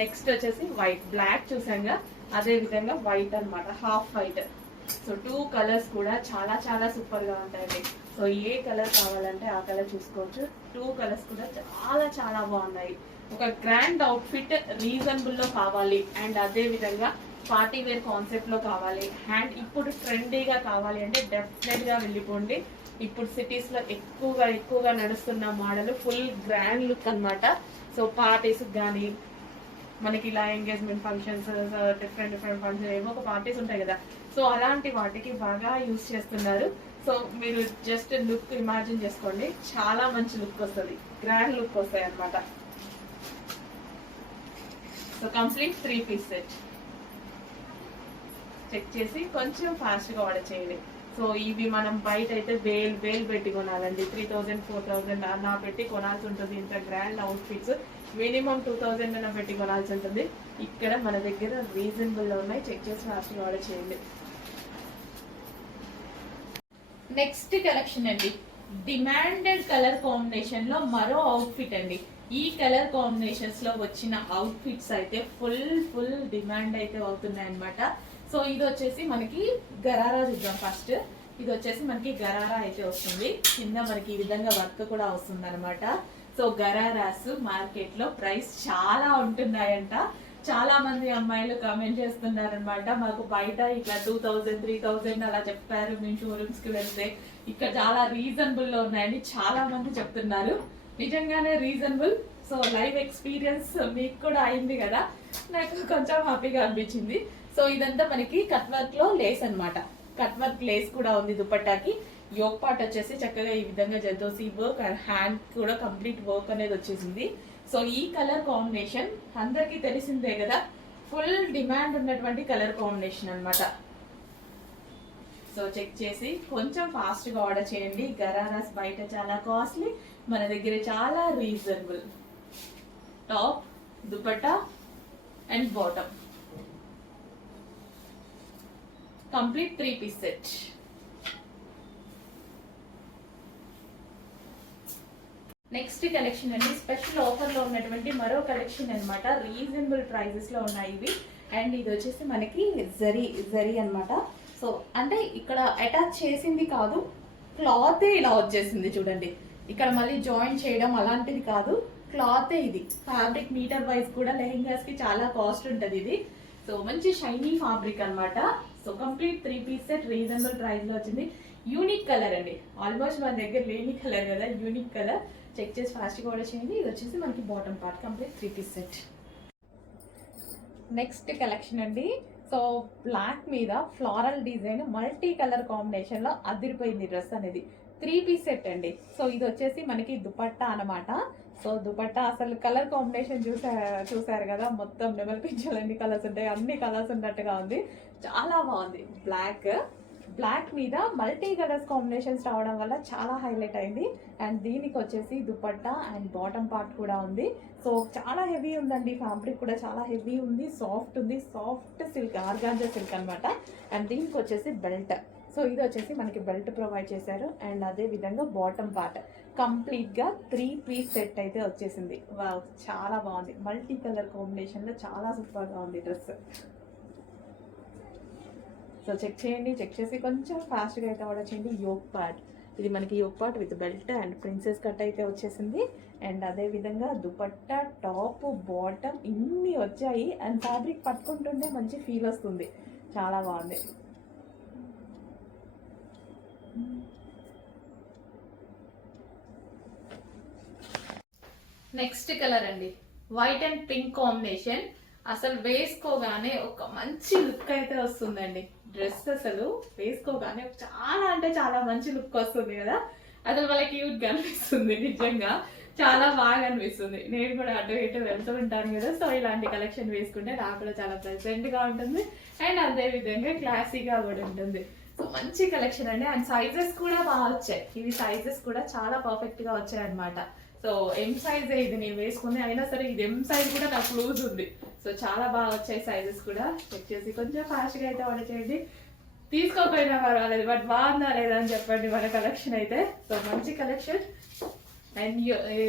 Next వచ్చేసి white, black చూసాంగా, అదే విధంగా వైట్ అన్నమాట, హాఫ్ వైట్. సో 2 కలర్స్ కూడా చాలా చాలా సూపర్ గా ఉంటాయండి. సో ఏ కలర్ కావాలంటే ఆ కలర్ చూసుకోవచ్చు. 2 కలర్స్ కూడా చాలా చాలా బాగున్నాయి. ఒక గ్రాండ్ అవుట్ఫిట్ రీజనబుల్ లో కావాలి అండ్ అదే విధంగా పార్టీ వేర్ కాన్సెప్ట్ లో కావాలి అండ్ ఇప్పుడు ట్రెండీగా కావాలి అంటే డెఫినెట్ గా వెళ్ళిపోండి. ఇప్పుడు సిటీస్ లో ఎక్కువగా నడుస్తున్న మోడల్ ఫుల్ గ్రాండ్ లుక్ అన్నమాట. సో పార్టీస్ కానీ మనకి ఇలా ఎంగేజ్మెంట్ ఫంక్షన్స్, డిఫరెంట్ ఫంక్షన్, ఏమో ఒక పార్టీస్ ఉంటాయి కదా, సో అలాంటి వాటికి బాగా యూజ్ చేస్తున్నారు. సో మీరు జస్ట్ లుక్ ఇమాజిన్ చేసుకోండి, చాలా మంచి లుక్ వస్తుంది, గ్రాండ్ లుక్ వస్తాయి అన్నమాట. So complete 3 piece set. Check చేసి కొంచెం ఫాస్ట్ గా ఆర్డర్ చేయండి. సో ఇవి మనం బయట అయితే వేలు పెట్టి కొనాలండి, 3000 4000 అలా పెట్టి కొనాల్సి ఉంటుంది. ఇంత గ్రాండ్ అవుట్ఫిట్స్ మినిమం 2000 అన్న పెట్టి కొనాల్సి ఉంటుంది. ఇక్కడ మన దగ్గర రీజనబుల్ లో ఉన్నాయి, చెక్ చేసి ఫాస్ట్ గా ఆర్డర్ చేయండి. నెక్స్ట్ కలెక్షన్ అండి, డిమాండెడ్ కలర్ కాంబినేషన్ లో మరో అవుట్ఫిట్ అండి. ఈ కలర్ కాంబినేషన్స్ లో వచ్చిన అవుట్ఫిట్స్ అయితే ఫుల్ డిమాండ్ అయితే అవుతున్నాయి అనమాట. సో ఇది వచ్చేసి మనకి గరారా చూద్దాం ఫస్ట్. ఇది వచ్చేసి మనకి గరారా అయితే వస్తుంది, కింద మనకి ఈ విధంగా వర్క్ కూడా వస్తుంది అనమాట. సో గరారాస్ మార్కెట్ లో ప్రైస్ చాలా ఉంటున్నాయంట. చాలా మంది అమ్మాయిలు కామెంట్ చేస్తున్నారనమాట, మాకు బయట ఇట్లా 2000 3000 అలా చెప్పారు, మేము షోరూమ్స్ కి వెళ్తే ఇక్కడ చాలా రీజనబుల్ లో ఉన్నాయని చాలా మంది చెప్తున్నారు. నిజంగానే రీజనబుల్. సో లైవ్ ఎక్స్పీరియన్స్ మీకు కూడా అయింది కదా, నాకు కొంచెం హ్యాపీగా అనిపించింది. సో ఇదంతా మనకి కట్ వర్క్ లో లేస్ అన్నమాట, కట్ వర్క్ లేస్ కూడా ఉంది దుపట్టాకి. యోక్ పార్ట్ వచ్చేసి చక్కగా ఈ విధంగా జర్దోసి వర్క్ అండ్ హ్యాండ్ కూడా కంప్లీట్ వర్క్ అనేది వచ్చేసింది. సో ఈ కలర్ కాంబినేషన్ అందరికీ తెలిసిందే కదా, ఫుల్ డిమాండ్ ఉన్నటువంటి కలర్ కాంబినేషన్ అన్నమాట. సో చెక్ చేసి కొంచెం ఫాస్ట్ గా ఆర్డర్ చేయండి. గరారాస్ బయట చాలా కాస్ట్లీ, మన దగ్గర చాలా reasonable. Top, dupatta and bottom, complete 3 piece set. Next collection అండి, స్పెషల్ ఆఫర్ లో ఉన్నటువంటి మరో కలెక్షన్ అన్నమాట. రీజనబుల్ ప్రైజెస్ లో ఉన్నాయి ఇవి. అండ్ ఇది వచ్చేసి మనకి జరీ అన్నమాట. సో అంటే ఇక్కడ అటాచ్ చేసింది కాదు, క్లాత్ ఇలా వచ్చేసింది చూడండి. ఇక్కడ మళ్ళీ జాయిన్ చేయడం అలాంటిది కాదు, క్లాత్ ఇది. ఫ్యాబ్రిక్ మీటర్ వైజ్ కూడా లెహెంగాస్ కి చాలా కాస్ట్ ఉంటుంది ఇది. సో మంచి షైనీ ఫ్యాబ్రిక్ అన్నమాట. So complete 3 piece set reasonable price లో వచ్చింది. యూనిక్ కలర్ అండి, ఆల్మోస్ట్ మన దగ్గర లేని కలర్ కదా, యూనిక్ కలర్. చెక్ చేసి ఫాస్ట్ గా ఆర్డర్ చేయండి. ఇది వచ్చేసి మనకి bottom part, complete 3 piece set. Next collection అండి, సో బ్లాక్ మీద floral design multi colour combination లో అదిరిపోయింది డ్రెస్ అనేది. 3 పీస్ సెట్ అండి. సో ఇది వచ్చేసి మనకి దుపట్టా అనమాట. సో దుపట్టా అసలు కలర్ కాంబినేషన్ చూసారు కదా, మొత్తం నెమల్ పింఛలు ఎన్ని కలర్స్ ఉంటాయి, అన్ని కలర్స్ ఉన్నట్టుగా ఉంది, చాలా బాగుంది. బ్లాక్ మీద మల్టీ కలర్స్ కాంబినేషన్స్ రావడం వల్ల చాలా హైలైట్ అయింది. అండ్ దీనికి వచ్చేసి దుపట్టా అండ్ బాటమ్ పార్ట్ కూడా ఉంది. సో చాలా హెవీ ఉందండి, ఫ్యాబ్రిక్ కూడా చాలా హెవీ ఉంది, సాఫ్ట్ ఉంది, సాఫ్ట్ సిల్క్, ఆర్గాంజా సిల్క్ అనమాట. అండ్ దీనికి వచ్చేసి బెల్ట్. సో ఇది వచ్చేసి మనకి బెల్ట్ ప్రొవైడ్ చేశారు. అండ్ అదే విధంగా బాటమ్ పార్ట్ కంప్లీట్ గా 3 పీస్ సెట్ అయితే వచ్చేసింది. వావ్, చాలా బాగుంది, మల్టీ కలర్ కాంబినేషన్ లో చాలా సూపర్ గా ఉంది డ్రెస్. సో చెక్ చేయండి, చెక్ చేసి కొంచెం ఫాస్ట్ గా అయితే ఆర్డర్ చేయండి. యోక్ పార్ట్, ఇది మనకి yoke part with belt and princess cut అయితే వచ్చేసింది. అండ్ అదే విధంగా దుపట్టా, టాప్, బాటమ్ ఇన్ని వచ్చాయి. అండ్ ఫ్యాబ్రిక్ పట్టుకుంటుంటే మంచి ఫీల్ వస్తుంది, చాలా బాగుంది. నెక్స్ట్ కలర్ అండి, వైట్ అండ్ పింక్ కాంబినేషన్. అసలు వేసుకోగానే ఒక మంచి లుక్ అయితే వస్తుందండి డ్రెస్. అసలు వేసుకోగానే చాలా అంటే చాలా మంచి లుక్ వస్తుంది కదా, అసలు వాళ్ళకి క్యూట్ గా అనిపిస్తుంది, నిజంగా చాలా బాగా అనిపిస్తుంది. నేను కూడా అటు ఇటు వెళ్తూ ఉంటాను కదా, సో ఇలాంటి కలెక్షన్ వేసుకుంటే నాకు కూడా చాలా ప్రెసెంట్ గా ఉంటుంది అండ్ అదే విధంగా క్లాసీగా కూడా ఉంటుంది. సో మంచి కలెక్షన్ అండి. అండ్ సైజెస్ కూడా బాగా వచ్చాయి, ఇవి సైజెస్ కూడా చాలా పర్ఫెక్ట్ గా వచ్చాయి అనమాట. సో ఎం సైజ్ ఇది నేను వేసుకుని, అయినా సరే ఇది ఎం సైజ్ కూడా నాకు లూజ్ ఉంది. సో చాలా బాగా వచ్చాయి సైజెస్ కూడా. చెక్ చేసి కొంచెం ఫాస్ట్ గా అయితే ఆర్డర్ చేయండి. తీసుకోకపోయినా పర్వాలేదు, బట్ బాగుందా లేదా అని చెప్పండి మన కలెక్షన్ అయితే. సో మంచి కలెక్షన్. అండ్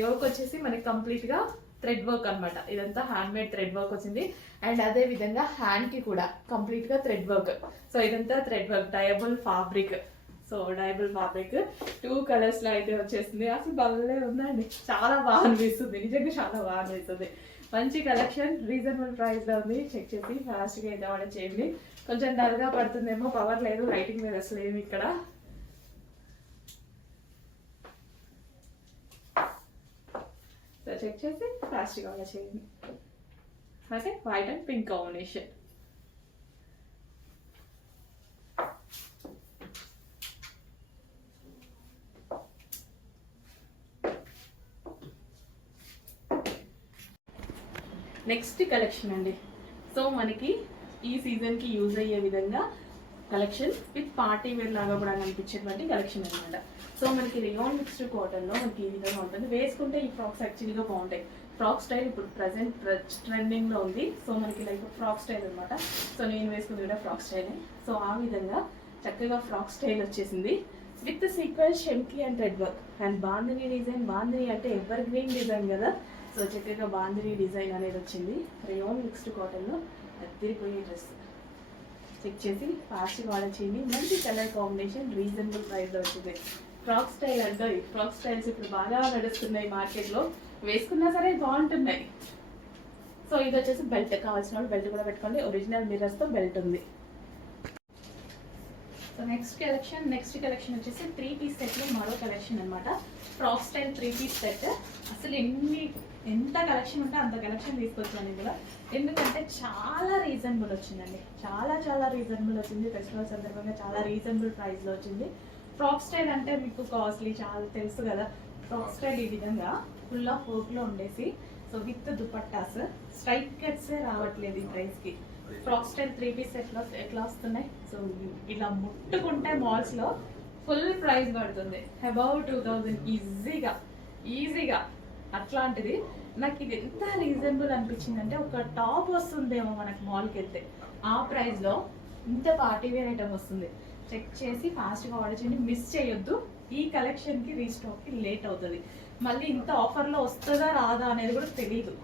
యోక్ వచ్చేసి మనకి కంప్లీట్ గా థ్రెడ్ వర్క్ అనమాట. ఇదంతా హ్యాండ్ మేడ్ థ్రెడ్ వర్క్ వచ్చింది. అండ్ అదే విధంగా హ్యాండ్ కి కూడా కంప్లీట్ గా థ్రెడ్ వర్క్. సో ఇదంతా thread work, డయబుల్ fabric. So డయబుల్ fabric 2 colours లో అయితే వచ్చేసింది. అసలు భలే ఉందండి, చాలా బాగా అనిపిస్తుంది, నిజంగా చాలా బాగా అనిపిస్తుంది. మంచి కలెక్షన్, రీజనబుల్ ప్రైస్ లో ఉంది. చెక్ చేసి ఫాస్ట్ గా అయితే ఆర్డర్ చేయండి. కొంచెం డల్ గా పడుతుందేమో, పవర్ లేదు, లైటింగ్ మీద అసలు ఏమి ఇక్కడ. సో చెక్ చేసి ఫాస్ట్ గా ఆర్డర్ చేయండి. Okay, white and pink combination. Next collection అండి. సో మనకి ఈ సీజన్ కి యూజ్ అయ్యే విధంగా కలెక్షన్ విత్ పార్టీ వేర్ లాగా కూడా కనిపించేటువంటి కలెక్షన్ అనమాట. సో మనకి రియాన్ మిక్స్డ్ కాటన్ లో మనకి ఈ విధంగా ఉంటుంది. వేసుకుంటే ఈ ఫ్రాక్స్ యాక్చువల్గా బాగుంటాయి. ఫ్రాక్ స్టైల్ ఇప్పుడు ప్రజెంట్ ట్రెండింగ్ లో ఉంది. సో మనకి లైక్ ఫ్రాక్ స్టైల్ అనమాట. సో నేను వేసుకుంది కూడా ఫ్రాక్ స్టైల్. సో ఆ విధంగా చక్కగా ఫ్రాక్ స్టైల్ వచ్చేసింది విత్ సీక్వెన్స్, షెంకీ and thread work and bandhani design. Bandhani అంటే ఎవర్ గ్రీన్ డిజైన్ కదా. సో చక్కగా బాందిని డిజైన్ అనేది వచ్చింది. రియాన్ మిక్స్డ్ కాటన్ లో అద్దరిపోయే డ్రెస్. చెక్ చేసి ఫాస్ట్గా ఆర్డర్ చేయండి. మంచి కలర్ కాంబినేషన్, రీజనబుల్ ప్రైస్ లో వచ్చింది. ఫ్రాక్ స్టైల్ అంటే ఫ్రాక్ స్టైల్స్ ఇప్పుడు బాగా నడుస్తున్నాయి మార్కెట్ లో, వేసుకున్నా సరే బాగుంటున్నాయి. సో ఇది వచ్చేసి బెల్ట్, కావాల్సిన బెల్ట్ కూడా పెట్టుకోండి. ఒరిజినల్ మిర్రర్స్ తో బెల్ట్ ఉంది. సో నెక్స్ట్ కలెక్షన్ వచ్చేసి 3 పీస్ సెట్ లో మరో కలెక్షన్ అనమాట. Frock style 3 piece set. అసలు ఎంత కలెక్షన్ ఉంటే అంత కలెక్షన్ తీసుకొచ్చాను ఇందులో. ఎందుకంటే చాలా రీజనబుల్ వచ్చిందండి, చాలా రీజనబుల్ వచ్చింది. ఫెస్టివల్ సందర్భంగా చాలా రీజనబుల్ ప్రైస్ లో వచ్చింది. ఫ్రాక్ స్టైల్ అంటే మీకు కాస్ట్లీ చాలా తెలుసు కదా. ఫ్రాక్ స్టైల్ ఈ విధంగా ఫుల్ ఆఫ్ వర్క్ లో ఉండేసి, so with dupattas, straight cuts రావట్లేదు ఈ ప్రైస్ కి. ఫ్రాక్ స్టైల్ 3 పీస్ ఎట్లా వస్తున్నాయి. సో ఇలా ముట్టుకుంటే మాల్స్ లో ఫుల్ ప్రైస్ పడుతుంది, అబౌవ్ 2000 ఈజీగా. అట్లాంటిది నాకు ఇది ఎంత రీజనబుల్ అనిపించింది అంటే, ఒక టాప్ వస్తుందేమో మనకు మాల్కి వెళ్తే ఆ ప్రైస్ లో ఇంత పార్టీ వేర్ ఐటమ్ వస్తుంది. చెక్ చేసి ఫాస్ట్గా ఆర్డర్ చేయండి, మిస్ చేయొద్దు. ఈ కలెక్షన్కి రీస్టాక్కి లేట్ అవుతుంది. మళ్ళీ ఇంత ఆఫర్లో వస్తుందా రాదా అనేది కూడా తెలియదు.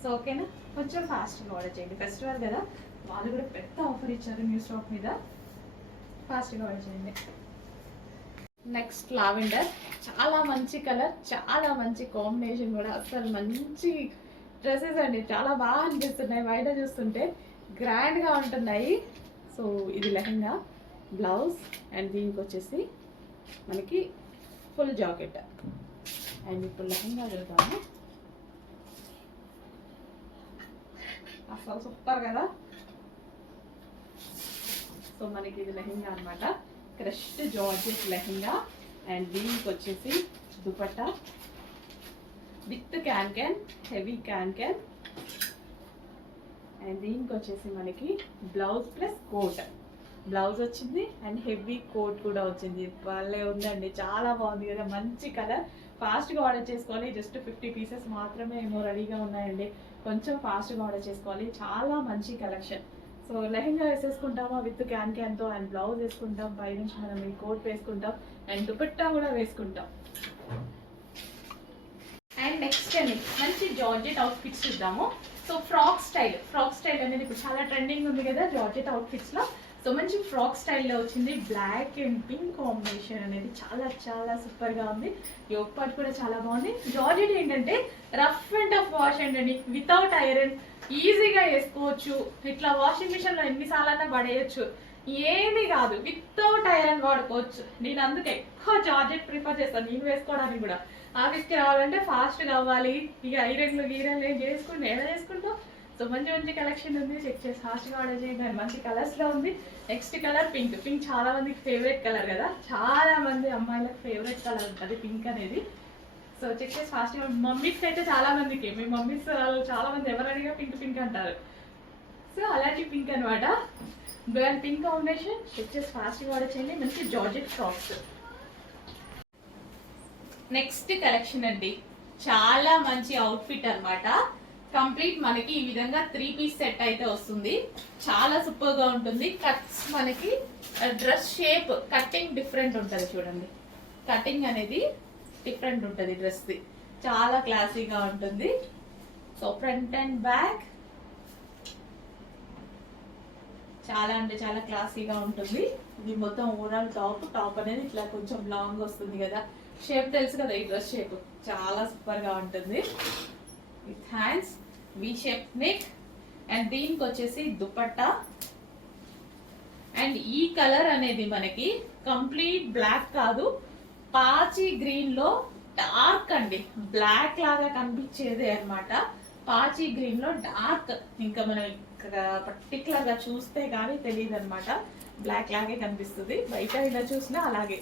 సో ఓకేనా, కొంచెం ఫాస్ట్గా ఆర్డర్ చేయండి. ఫెస్టివల్ కదా, వాళ్ళు కూడా పెద్ద ఆఫర్ ఇచ్చారు న్యూ స్టాక్ మీద. ఫాస్ట్గా ఆర్డర్ చేయండి. నెక్స్ట్ లావెండర్, చాలా మంచి కలర్, చాలా మంచి కాంబినేషన్ కూడా. అసలు మంచి డ్రెస్సెస్ అండి, చాలా బాగా అనిపిస్తున్నాయి బయట చూస్తుంటే, గ్రాండ్గా ఉంటున్నాయి. సో ఇది లెహంగా, బ్లౌజ్ అండ్ దీనికి వచ్చేసి మనకి ఫుల్ జాకెట్. అండ్ ఇప్పుడు లెహంగా చూద్దాము. అసలు సూపర్ కదా. సో మనకి ఇది లెహంగా అనమాట, క్రష్డ్ జార్జెట్ లెహంగా. అండ్ దీనికి వచ్చేసి dupatta with can heavy can. And దీనికి వచ్చేసి మనకి బ్లౌజ్ ప్లస్ కోట్. బ్లౌజ్ వచ్చింది అండ్ హెవీ కోట్ కూడా వచ్చింది. వాళ్ళే ఉందండి, చాలా బాగుంది కదా, మంచి కలర్. ఫాస్ట్గా ఆర్డర్ చేసుకోవాలి. జస్ట్ 50 పీసెస్ మాత్రమే ఏమో రెడీగా ఉన్నాయండి. కొంచెం ఫాస్ట్గా ఆర్డర్ చేసుకోవాలి. చాలా మంచి కలెక్షన్. సో లెహంగా వేసేసుకుంటామా విత్ క్యాన్తో, అండ్ బ్లౌజ్ వేసుకుంటాం, పైనుంచి మనం ఈ కోట్ వేసుకుంటాం, అండ్ దుపట్టా కూడా వేసుకుంటాం. అండ్ నెక్స్ట్ అండి మంచి జార్జెట్ అవుట్ఫిట్స్ చూద్దాము. సో ఫ్రాక్ స్టైల్ అనేది ఇప్పుడు చాలా ట్రెండింగ్ ఉంది కదా జార్జెట్ అవుట్ఫిట్స్ లో. సో మంచి ఫ్రాక్ స్టైల్లో వచ్చింది. బ్లాక్ అండ్ పింక్ కాంబినేషన్ అనేది చాలా సూపర్గా ఉంది. యోగ్ పార్ట్ కూడా చాలా బాగుంది. జార్జెట్ ఏంటంటే రఫ్ అండ్ టఫ్ వాష్ అండి, వితౌట్ ఐరన్ ఈజీగా వేసుకోవచ్చు. ఇట్లా వాషింగ్ మిషన్లో ఎన్నిసార్లైనా పడేయచ్చు, ఏమీ కాదు. వితౌట్ ఐరన్ వాడుకోవచ్చు. నేను అందుకే ఎక్కువ జార్జెట్ ప్రిఫర్ చేస్తాను, నేను వేసుకోవడానికి కూడా. ఆఫీస్కి రావాలంటే ఫాస్ట్ కావాలి, ఇక ఐరన్లు ఏం చేసుకుంటే ఎలా చేసుకుంటాం. సో మంచి కలెక్షన్ ఉంది. చెక్ చేసి ఫాస్ట్గా ఆర్డర్ చేయండి. మంచి కలర్స్లో ఉంది. Next colour pink. చాలా మందికి ఫేవరెట్ కలర్ కదా, చాలా మంది అమ్మాయిలకు ఫేవరెట్ కలర్ ఉంటుంది పింక్ అనేది. సో చెక్ చేసి ఫాస్ట్గా, మమ్మీస్కి అయితే చాలా మందికి, మీ మమ్మీస్ చాలా మంది ఎవరు అడిగా పింక్ అంటారు. సో అలాంటి పింక్ అనమాట, పింక్ కాంబినేషన్. చెక్ చేసి ఫాస్ట్గా ఆర్డర్ చేయండి. మంచి జార్జెట్ ఫ్రాక్స్. నెక్స్ట్ కలెక్షన్ అండి, చాలా మంచి అవుట్ఫిట్ అనమాట. కంప్లీట్ మనకి ఈ విధంగా 3 పీస్ సెట్ అయితే వస్తుంది. చాలా సూపర్ గా ఉంటుంది. కట్స్ మనకి డ్రెస్ షేప్ కటింగ్ డిఫరెంట్ ఉంటుంది. చూడండి, కటింగ్ అనేది డిఫరెంట్ ఉంటుంది డ్రెస్ ది, చాలా క్లాసీగా ఉంటుంది. సో ఫ్రంట్ అండ్ బ్యాక్ చాలా అంటే చాలా క్లాసీగా ఉంటుంది. ఇది మొత్తం ఓవరాల్ టాప్ అనేది ఇట్లా కొంచెం లాంగ్ వస్తుంది కదా, షేప్ తెలుసు కదా ఈ డ్రెస్ షేప్, చాలా సూపర్ గా ఉంటుంది. With hands, V shape neck, and దీనికి వచ్చేసి దుపట్టా. అండ్ ఈ కలర్ అనేది మనకి కంప్లీట్ బ్లాక్ కాదు, పాచి గ్రీన్ లో డార్క్ అండి, బ్లాక్ లాగా కనిపించేది అన్నమాట. పాచి గ్రీన్ లో డార్క్, ఇంకా మనం పర్టికులర్ గా చూస్తే కానీ తెలియదు అనమాట, బ్లాక్ లాగే కనిపిస్తుంది, బయట ఇలా చూసినా అలాగే.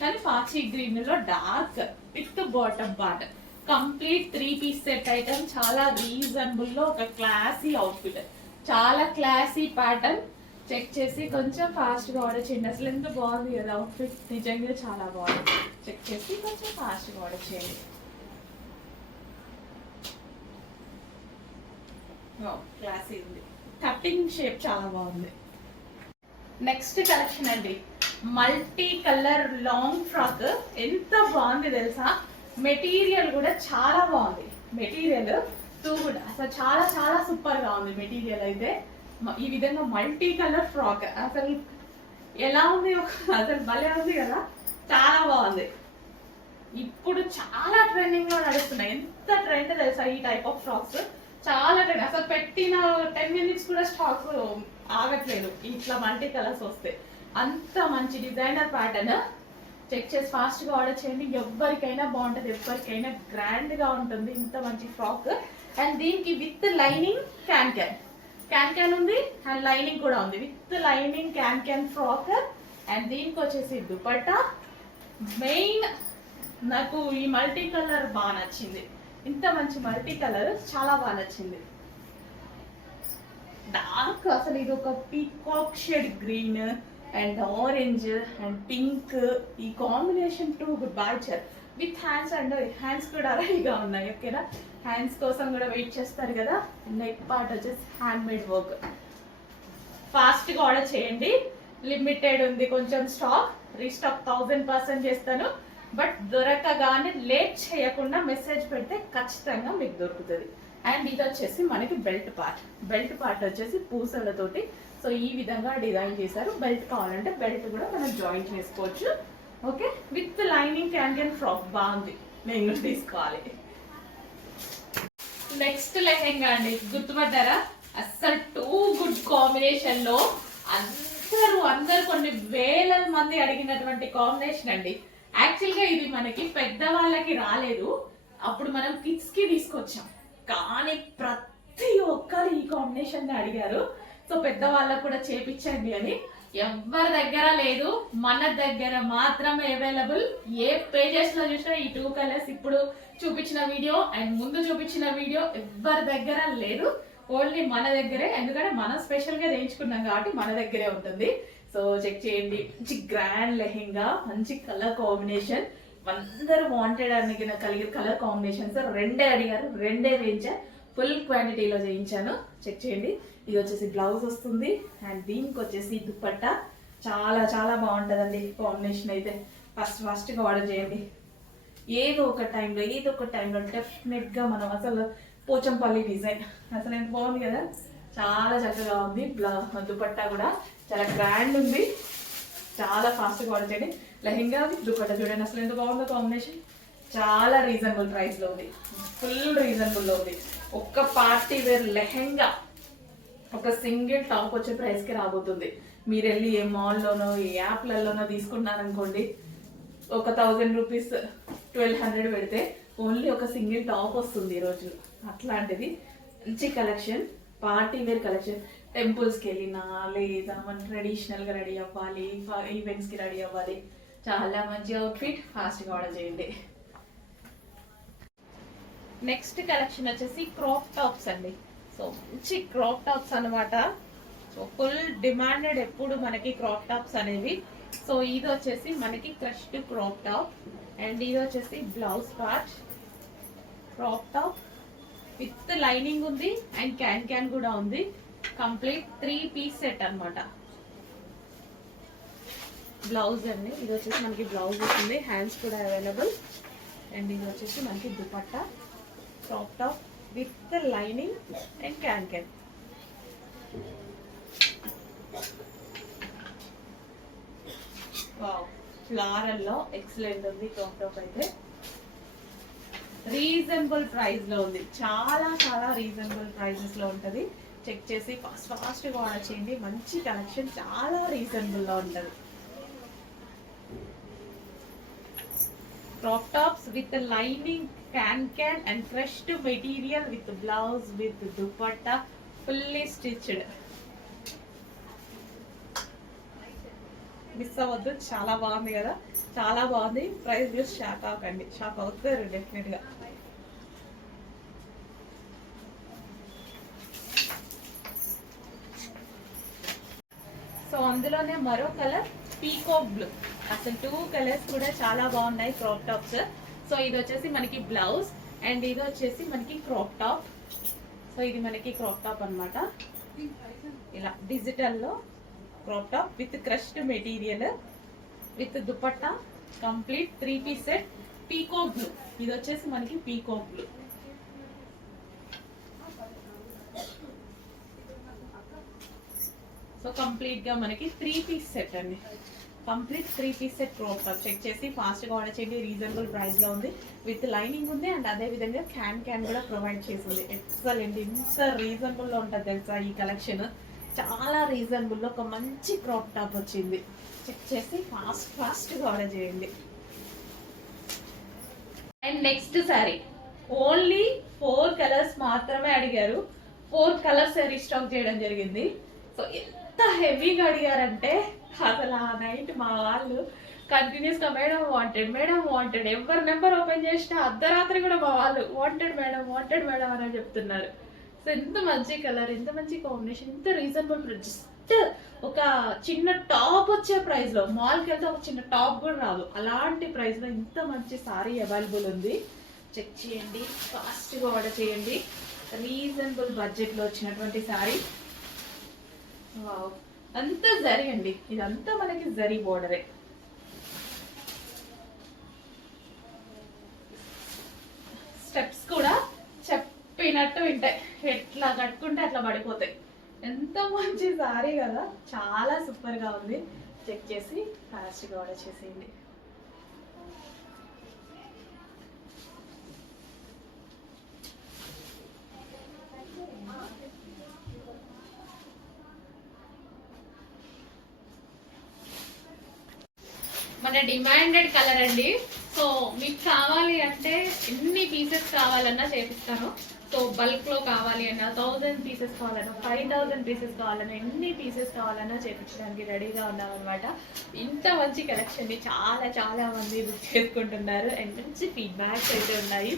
కానీ పాచి గ్రీన్ లో dark with bottom part, complete 3 piece set item, చాలా రీజనబుల్ లో ఒక క్లాసీ అవుట్ఫిట్, చాలా క్లాసీ ప్యాటర్న్. చెక్ చేసి కొంచెం ఫాస్ట్ గా ఆర్డర్ చేయండి. అసలు ఎంత బాగుంది కదా అవుట్ఫిట్, నిజంగా చాలా బాగుంది. చెక్ చేసి కొంచెం ఫాస్ట్ గా ఆర్డర్ చేయండి. క్లాసీ ఉంది, కటింగ్ షేప్ చాలా బాగుంది. నెక్స్ట్ కలెక్షన్ అండి, మల్టీ కలర్ లాంగ్ ఫ్రాక్. ఎంత బాగుంది తెలుసా, మెటీరియల్ కూడా చాలా బాగుంది. మెటీరియల్ కూడా అసలు చాలా చాలా సూపర్ గా ఉంది మెటీరియల్ అయితే. ఈ విధంగా మల్టీ కలర్ ఫ్రాక్ అసలు ఎలా ఉంది, అసలు భలే ఉంది కదా, చాలా బాగుంది. ఇప్పుడు చాలా ట్రెండింగ్ లో నడుస్తున్నాయి. ఎంత ట్రెండ్ తెలుసా ఈ టైప్ ఆఫ్ ఫ్రాక్స్, చాలా ట్రెండ్. అసలు పెట్టిన 10 minutes కూడా స్టాక్ ఆగట్లేదు ఇట్లా మల్టీ కలర్స్ వస్తే. అంత మంచి డిజైనర్ ప్యాటర్న్. చెక్ చేసి ఫాస్ట్ గా ఆర్డర్ చేయండి. ఎవరికైనా బాగుంటుంది, ఎవరికైనా గ్రాండ్ గా ఉంటుంది ఇంత మంచి ఫ్రాక్. అండ్ దీనికి విత్ లైనింగ్ క్యాన్ ఉంది, అండ్ లైనింగ్ కూడా ఉంది. With lining can frock. And దీనికి వచ్చేసి దుపట్టా. మెయిన్ నాకు ఈ మల్టీ కలర్ బాగా నచ్చింది, ఇంత మంచి మల్టీ కలర్ చాలా బాగా నచ్చింది. డార్క్, అసలు ఇది ఒక peacock shade green and orange and pink, ఈ కాంబినేషన్ టు బార్చర్ విత్ హ్యాండ్స్. అండ్ హ్యాండ్స్ కూడా రెడీగా ఉన్నాయి, ఓకేనా. హ్యాండ్స్ కోసం కూడా వెయిట్ చేస్తారు కదా. నెక్ పార్ట్ వచ్చేసి హ్యాండ్ మేడ్ వర్క్. ఫాస్ట్ గా ఆర్డర్ చేయండి, లిమిటెడ్ ఉంది కొంచెం స్టాక్. రీస్టాక్ 1000% చేస్తాను, బట్ దొరకగానే లేట్ చేయకుండా మెసేజ్ పెడితే ఖచ్చితంగా మీకు దొరుకుతుంది. అండ్ ఇది వచ్చేసి మనకి బెల్ట్ పార్ట్ వచ్చేసి పూసలతోటి సో ఈ విధంగా డిజైన్ చేశారు. బెల్ట్ కావాలంటే బెల్ట్ కూడా మనం జాయిన్ చేసుకోవచ్చు, okay. With lining can frock బాగుంది, నేను తీసుకోవాలి. నెక్స్ట్ లెహెంగా అండి, గుర్తుపడ్డారా, అస్సలు టూ గుడ్ కాంబినేషన్ లో అందరు కొన్ని వేల మంది అడిగినటువంటి కాంబినేషన్ అండి. యాక్చువల్ గా ఇది మనకి పెద్దవాళ్ళకి రాలేదు, అప్పుడు మనం కిడ్స్ కి తీసుకొచ్చాం, కానీ ప్రతి ఒక్కరు ఈ కాంబినేషన్ అడిగారు. సో పెద్దవాళ్ళకు కూడా చేపించండి అని. ఎవరి దగ్గర లేదు, మన దగ్గర మాత్రమే అవైలబుల్. ఏ పేజెస్ లో చూసినా ఈ 2 కలర్స్ ఇప్పుడు చూపించిన వీడియో అండ్ ముందు చూపించిన వీడియో ఎవరి దగ్గర లేదు, ఓన్లీ మన దగ్గరే. ఎందుకంటే మనం స్పెషల్ గా చేయించుకున్నాం కాబట్టి మన దగ్గరే ఉంటుంది. సో చెక్ చేయండి, మంచి గ్రాండ్ లెహెంగా, మంచి కలర్ కాంబినేషన్. అందరూ వాంటెడ్ అని కలిగిన కలర్ కాంబినేషన్స్ రెండే అడిగారు, రెండే వేయించాను, ఫుల్ క్వాంటిటీలో చేయించాను. చెక్ చేయండి. ఇది వచ్చేసి బ్లౌజ్ వస్తుంది అండ్ దీనికి వచ్చేసి దుపట్టా. చాలా చాలా బాగుంటుందండి కాంబినేషన్ అయితే. ఫస్ట్గా ఆర్డర్ చేయండి. ఏదో ఒక టైంలో డెఫినెట్ గా మనం అసలు పోచంపల్లి డిజైన్ అసలు ఎంత బాగుంది కదా, చాలా చక్కగా ఉంది. దుపట్టా కూడా చాలా గ్రాండ్ ఉంది. చాలా ఫాస్ట్గా ఆర్డర్ చేయండి. లెహెంగా దుపట్టా చూడండి అసలు ఎంత బాగుందో కాంబినేషన్. చాలా రీజనబుల్ ప్రైస్ లో ఉంది, ఫుల్ రీజనబుల్ లో ఉంది. ఒక్క పార్టీ వేర్ లెహెంగా ఒక సింగిల్ టాప్ వచ్చే ప్రైస్ కి రాబోతుంది. మీరు వెళ్ళి ఏ మాల్లోనో ఏ యాప్లలోనో తీసుకున్నారనుకోండి, ఒక 1000 రూపీస్ 1200 పెడితే ఓన్లీ ఒక సింగిల్ టాప్ వస్తుంది ఈ రోజు. అట్లాంటిది మంచి కలెక్షన్, పార్టీ వేర్ కలెక్షన్. టెంపుల్స్కి వెళ్ళినా లేదా మనం ట్రెడిషనల్గా రెడీ అవ్వాలి, ఈవెంట్స్కి రెడీ అవ్వాలి, చాలా మంచి అవుట్ఫిట్. ఫాస్ట్గా ఆర్డర్ చేయండి. నెక్స్ట్ కలెక్షన్ వచ్చేసి క్రాప్ టాప్స్ అండి. సో మంచి క్రాప్ టాప్స్ అనమాట. సో ఫుల్ డిమాండెడ్ ఎప్పుడు మనకి క్రాప్ టాప్స్ అనేవి. సో ఇది వచ్చేసి మనకి క్రష్డ్ క్రాప్ టాప్ అండ్ ఇది వచ్చేసి blouse part. Crop top with lining ఉంది అండ్ క్యాన్ కూడా ఉంది. కంప్లీట్ 3 పీస్ సెట్ అనమాట. బ్లౌజ్ అండి, ఇది వచ్చేసి మనకి బ్లౌజ్ వస్తుంది, హ్యాండ్స్ కూడా అవైలబుల్. అండ్ ఇది వచ్చేసి మనకి dupatta. Crop top with lining and can can. Wow, floral లో ఎక్సలెంట్ ఉంది క్రాప్ టాప్ అయితే. రీజనబుల్ ప్రైస్ లో ఉంది, చాలా చాలా రీజనబుల్ ప్రైజెస్ లో ఉంటది. చెక్ చేసి ఫాస్ట్ గా ఆర్డర్ చేయండి. మంచి కలెక్షన్, చాలా రీజనబుల్ లో ఉంటది. Crop tops with lining, can can and crushed material with blouse with dupatta, fully stitched. Miss అవ్వద్దు, చాలా బాగుంది కదా, చాలా బాగుంది. ప్రైస్ చూసి షాక్ అవ్వకండి, షాక్ అవుతారు డెఫినెట్ గా. సో అందులోనే మరో కలర్ పీకాక్ బ్లూ. అసలు 2 కలర్స్ కూడా చాలా బాగున్నాయి క్రాప్ టాప్స్. సో ఇది వచ్చేసి మనకి బ్లౌజ్ అండ్ ఇది వచ్చేసి మనకి క్రాప్ టాప్. సో ఇది మనకి క్రాప్ టాప్ అన్నమాట. ఇలా డిజిటల్ లో crop top with crushed material with dupatta, complete 3 piece set. Peacock blue, ఇది వచ్చేసి మనకి పీకాక్ బ్లూ. సో కంప్లీట్ గా మనకి 3 పీస్ సెట్ అండి. Complete 3 piece set crop top. Check చేసి ఫాస్ట్ గా ఆర్డర్ చేయండి. రీజనబుల్ ప్రైస్ లో ఉంది, విత్ లైనింగ్ ఉంది అండ్ అదే విధంగా క్యాన్ క్యాన్ కూడా ప్రొవైడ్ చేసింది. ఎక్సలెంట్, ఇంత రీజనబుల్ లో ఉంటుంది తెలుసా ఈ కలెక్షన్. చాలా రీజనబుల్ లో ఒక మంచి క్రాప్ టాప్ వచ్చింది. చెక్ చేసి ఫాస్ట్ గా ఆర్డర్ చేయండి. And next sorry, only 4 colours మాత్రమే అడిగారు. 4 కలర్స్ రీస్టాక్ చేయడం జరిగింది. సో ఎంత హెవీగా అడిగారంటే అసలు ఆ నైట్ మా వాళ్ళు కంటిన్యూస్ గా మేడం వాంటెడ్ ఎవరి నెంబర్ ఓపెన్ చేసినా అర్ధరాత్రి కూడా మా వాళ్ళు వాంటెడ్ మేడం అని చెప్తున్నారు. సో ఎంత మంచి కలర్, ఎంత మంచి కాంబినేషన్, ఎంత రీజనబుల్ ప్రైస్. జస్ట్ ఒక చిన్న టాప్ వచ్చే ప్రైస్ లో, మాల్కి వెళ్తే ఒక చిన్న టాప్ కూడా రాదు, అలాంటి ప్రైస్ లో ఇంత మంచి సారీ అవైలబుల్ ఉంది. చెక్ చేయండి, ఫాస్ట్ గా ఆర్డర్ చేయండి. రీజనబుల్ బడ్జెట్ లో వచ్చినటువంటి సారీ. వావ్, అంతా జరీ అండి, ఇదంతా మనకి జరీ బోర్డరే. స్టెప్స్ కూడా చెప్పినట్టు వింటాయి, ఎట్లా కట్టుకుంటే అట్లా పడిపోతాయి. ఎంత మంచి సారీ కదా, చాలా సూపర్ గా ఉంది. చెక్ చేసి ఫాస్ట్ గా ఆర్డర్ చేసేయండి. మన డిమాండెడ్ కలర్ అండి. సో మీకు కావాలి అంటే ఎన్ని పీసెస్ కావాలన్నా చేపిస్తాను. సో బల్క్ లో కావాలి అన్నా, 1000 పీసెస్ కావాలన్నా, 5000 పీసెస్ కావాలన్నా, ఎన్ని పీసెస్ కావాలన్నా చేపించడానికి రెడీగా ఉన్నామన్నమాట. ఇంత మంచి కలెక్షన్ ని చాలా చాలా మంది బుక్ చేసుకుంటున్నారు అండ్ మంచి ఫీడ్బ్యాక్స్ అయితే ఉన్నాయి.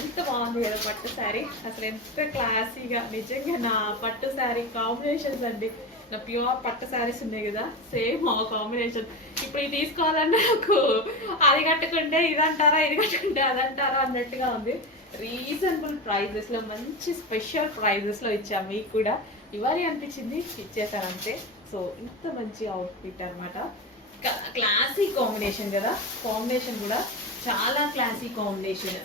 ఎంత బాగుంది కదా పట్టు శారీ, అసలు ఎంత క్లాసీగా. నిజంగా నా పట్టు శారీ కాంబినేషన్స్ అండి, నా ప్యూర్ పట్టు శారీస్ ఉన్నాయి కదా, సేమ్ ఆ కాంబినేషన్. ఇప్పుడు ఇది తీసుకోవాలన్నా నాకు అది కట్టుకుంటే ఇదంటారా, ఇది కట్టుకుంటే అదంటారా అన్నట్టుగా ఉంది. రీజనబుల్ ప్రైజెస్ లో, మంచి స్పెషల్ ప్రైజెస్ లో ఇచ్చాము. మీకు కూడా ఇవ్వాలి అనిపించింది, ఇచ్చేసారంతే. సో ఇంత మంచి అవుట్ఫిట్ అనమాట. క్లాసీ కాంబినేషన్ కదా, కాంబినేషన్ కూడా చాలా క్లాసీ కాంబినేషన్.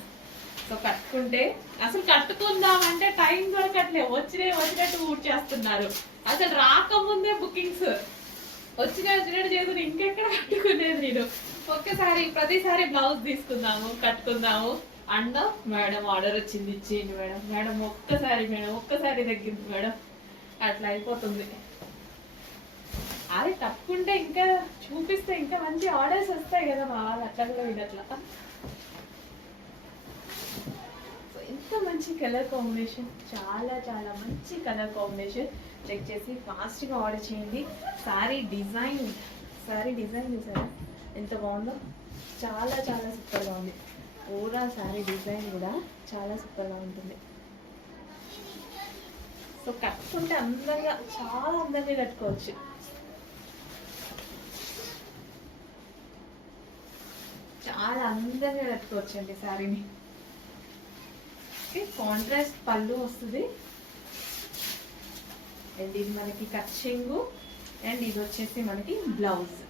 సో కట్టుకుంటే అసలు కట్టుకుందామంటే టైం దొరకట్లే, వచ్చినట్టు ఊట్ చేస్తున్నారు. అసలు రాకముందే బుకింగ్స్, వచ్చినట్టు చేసుకుని ఇంకెక్కడ కట్టుకునేది నేను. ఒక్కసారి ప్రతిసారి బ్లౌజ్ తీసుకుందాము, కట్టుకుందాము అండ్ మేడం ఆర్డర్ వచ్చింది, ఇచ్చేయండి మేడం ఒక్కసారి తగ్గింది మేడం, అట్లా అయిపోతుంది. అదే తప్పుకుంటే ఇంకా చూపిస్తే ఇంకా మంచి ఆర్డర్స్ వస్తాయి కదా మా వాళ్ళు, అట్లా కూడా వినట్లా. ఎంత మంచి కలర్ కాంబినేషన్, చాలా చాలా మంచి కలర్ కాంబినేషన్. చెక్ చేసి ఫాస్ట్గా ఆర్డర్ చేయండి. శారీ డిజైన్ చూసారా ఎంత బాగుందో, చాలా చాలా సూపర్గా ఉంది. ఓవరాల్ శారీ డిజైన్ కూడా చాలా సూపర్గా ఉంటుంది. సో కట్టుకుంటే అందంగా, చాలా అందంగా కట్టుకోవచ్చు. చాలా అందంగా కట్టుకోవచ్చు అండి శారీని. కాంట్రాస్ట్ పళ్ళు వస్తుంది అండ్ ఇది మనకి కచ్చింగు అండ్ ఇది వచ్చేసి మనకి బ్లౌజ్.